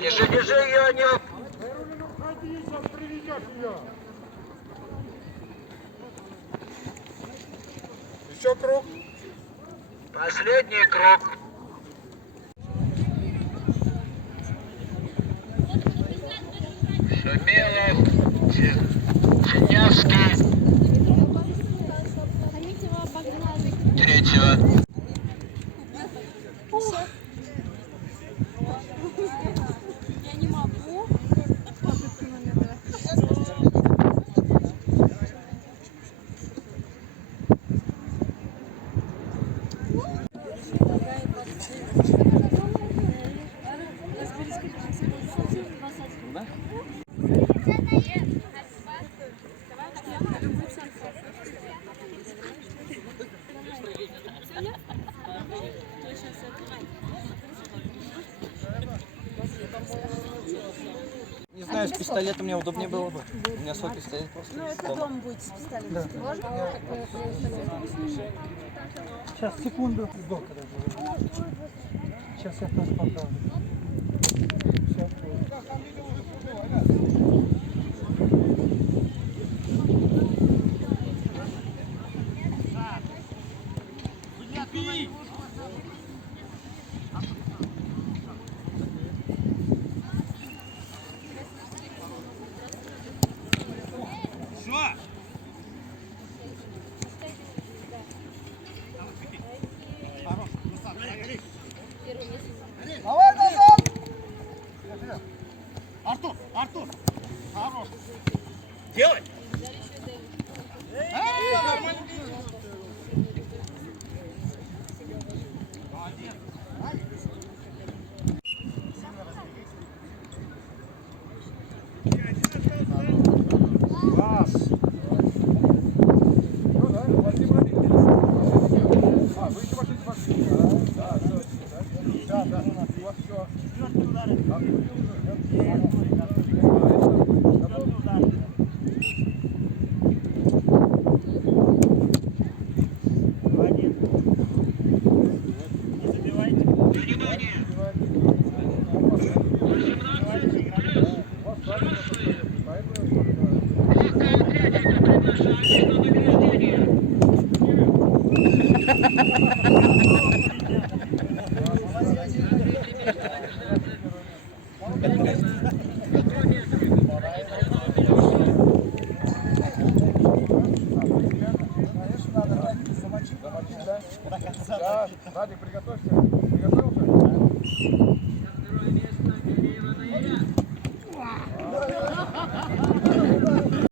Держи, держи ее, Анек. Еще круг. Последний круг. Шумелов, Синявский. Третьего. Я не могу. Не знаю, с пистолетом мне удобнее было бы. У меня свой пистолет просто. Ну, это дома будет с пистолетом. Да. Сейчас, секунду. Сейчас я тоже поправлю. Давай назад! Артур, Артур! Хорош! Делай! Нормально. Класс! Радик, приготовься. Приготовился?